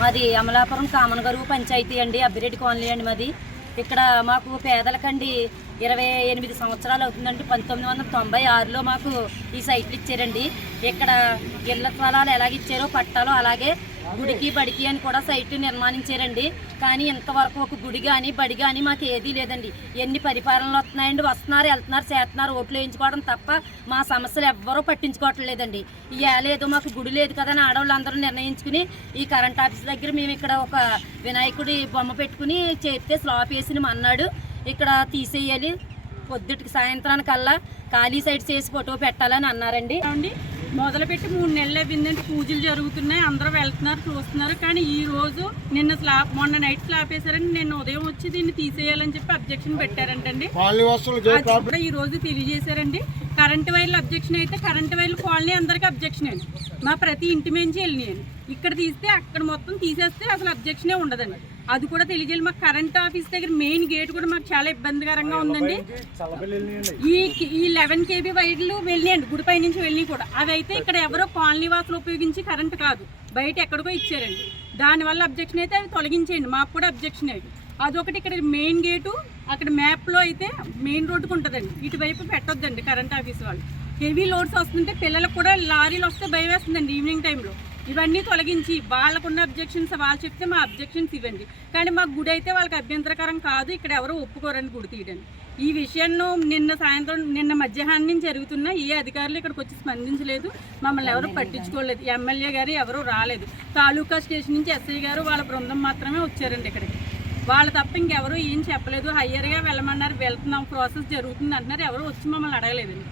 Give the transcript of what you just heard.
మాది అమలాపురం కామనగరువు పంచాయతీ అండి అబ్బిరెడ్డి కాలనీ అండి మాది. ఇక్కడ మాకు పేదలకండి ఇరవై ఎనిమిది సంవత్సరాలు అవుతుందండి. పంతొమ్మిది వందల తొంభై ఆరులో మాకు ఈ సైట్లు ఇచ్చారండి. ఇక్కడ ఇళ్ళ స్థలాలు ఎలాగ ఇచ్చారో పట్టాలో అలాగే గుడికి బడికి అని కూడా సైట్ నిర్మాణించారండి. కానీ ఇంతవరకు ఒక గుడి కానీ బడి కానీ మాకు ఏదీ లేదండి. ఎన్ని పరిపాలనలు వస్తున్నాయండి. వస్తున్నారు వెళ్తున్నారు చేస్తున్నారు. ఓట్లు వేయించుకోవడం తప్ప మా సమస్యలు ఎవ్వరూ పట్టించుకోవట్లేదండి ఈ ఏదో మాకు గుడి లేదు కదా అని ఆడవాళ్ళందరూ నిర్ణయించుకుని ఈ కరెంట్ ఆఫీస్ దగ్గర మేము ఇక్కడ ఒక వినాయకుడి బొమ్మ పెట్టుకుని చేస్తే స్లాప్ వేసి అన్నాడు. ఇక్కడ తీసేయాలి. పొద్దుటికి సాయంత్రానికల్లా ఖాళీ సైడ్ చేసి ఫోటో పెట్టాలని అన్నారండి. అండి మొదలుపెట్టి మూడు నెలలు అయిందంటే పూజలు జరుగుతున్నాయి. అందరూ వెళ్తున్నారు చూస్తున్నారు. కానీ ఈ రోజు నిన్న స్లాబ్ మొన్న నైట్ స్లాబ్ వేసారని నిన్న ఉదయం వచ్చి దీన్ని తీసేయాలని చెప్పి అబ్జెక్షన్ పెట్టారంటండి. కూడా ఈ రోజు తెలియజేశారండి. కరెంట్ వైర్లు అబ్జెక్షన్ అయితే కరెంట్ వైర్లు కాలనీ అందరికీ అబ్జెక్షన్ అండి. మా ప్రతి ఇంటి నుంచి వెళ్ళినాయండి. ఇక్కడ తీస్తే అక్కడ మొత్తం తీసేస్తే అసలు అబ్జెక్షనే ఉండదండి. అది కూడా తెలియజేయాలి. మాకు కరెంట్ ఆఫీస్ దగ్గర మెయిన్ గేట్ కూడా మాకు చాలా ఇబ్బందికరంగా ఉందండి. ఈ ఈ లెవెన్ కేబీ వైర్లు వెళ్ళినాయండి. గుడిపై నుంచి వెళ్ళినాయి కూడా. అవి అయితే ఇక్కడ ఎవరో కాలనీ వాసులు ఉపయోగించి కరెంట్ కాదు. బయట ఎక్కడికో ఇచ్చారండి. దానివల్ల అబ్జెక్షన్ అయితే అవి తొలగించేయండి. మాకు కూడా అబ్జెక్షన్ అవి అదొకటి ఇక్కడ మెయిన్ గేటు అక్కడ మ్యాప్లో అయితే మెయిన్ రోడ్డుకు ఉంటుందండి. ఇటువైపు పెట్టొద్దండి కరెంట్ ఆఫీస్ వాళ్ళు. హెవీ లోడ్స్ వస్తుంటే పిల్లలకు కూడా లారీలు వస్తే భయం వేస్తుందండి ఈవినింగ్ టైంలో ఇవన్నీ తొలగించి వాళ్ళకున్న అబ్జెక్షన్స్ వాళ్ళు చెప్తే మా అబ్జెక్షన్స్ ఇవ్వండి. కానీ మా గుడి అయితే వాళ్ళకి అభ్యంతరకరం కాదు ఇక్కడ ఎవరు ఒప్పుకోరని గుడి తీయడానికి ఈ విషయాన్ని నిన్న సాయంత్రం నిన్న మధ్యాహ్నం నుంచి జరుగుతున్న ఏ అధికారులు ఇక్కడికి వచ్చి స్పందించలేదు మమ్మల్ని ఎవరు పట్టించుకోలేదు. ఎమ్మెల్యే గారు ఎవరు రాలేదు. తాలూకా స్టేషన్ నుంచి ఎస్ఐ గారు వాళ్ళ బృందం మాత్రమే వచ్చారండి ఇక్కడికి. వాళ్ళు తప్ప ఇంకెవరు ఏం చెప్పలేదు. హయ్యర్గా వెళ్ళమన్నారు వెళ్తున్నాం ప్రాసెస్ జరుగుతుంది అంటున్నారు. ఎవరు వచ్చి మమ్మల్ని అడగలేదండి.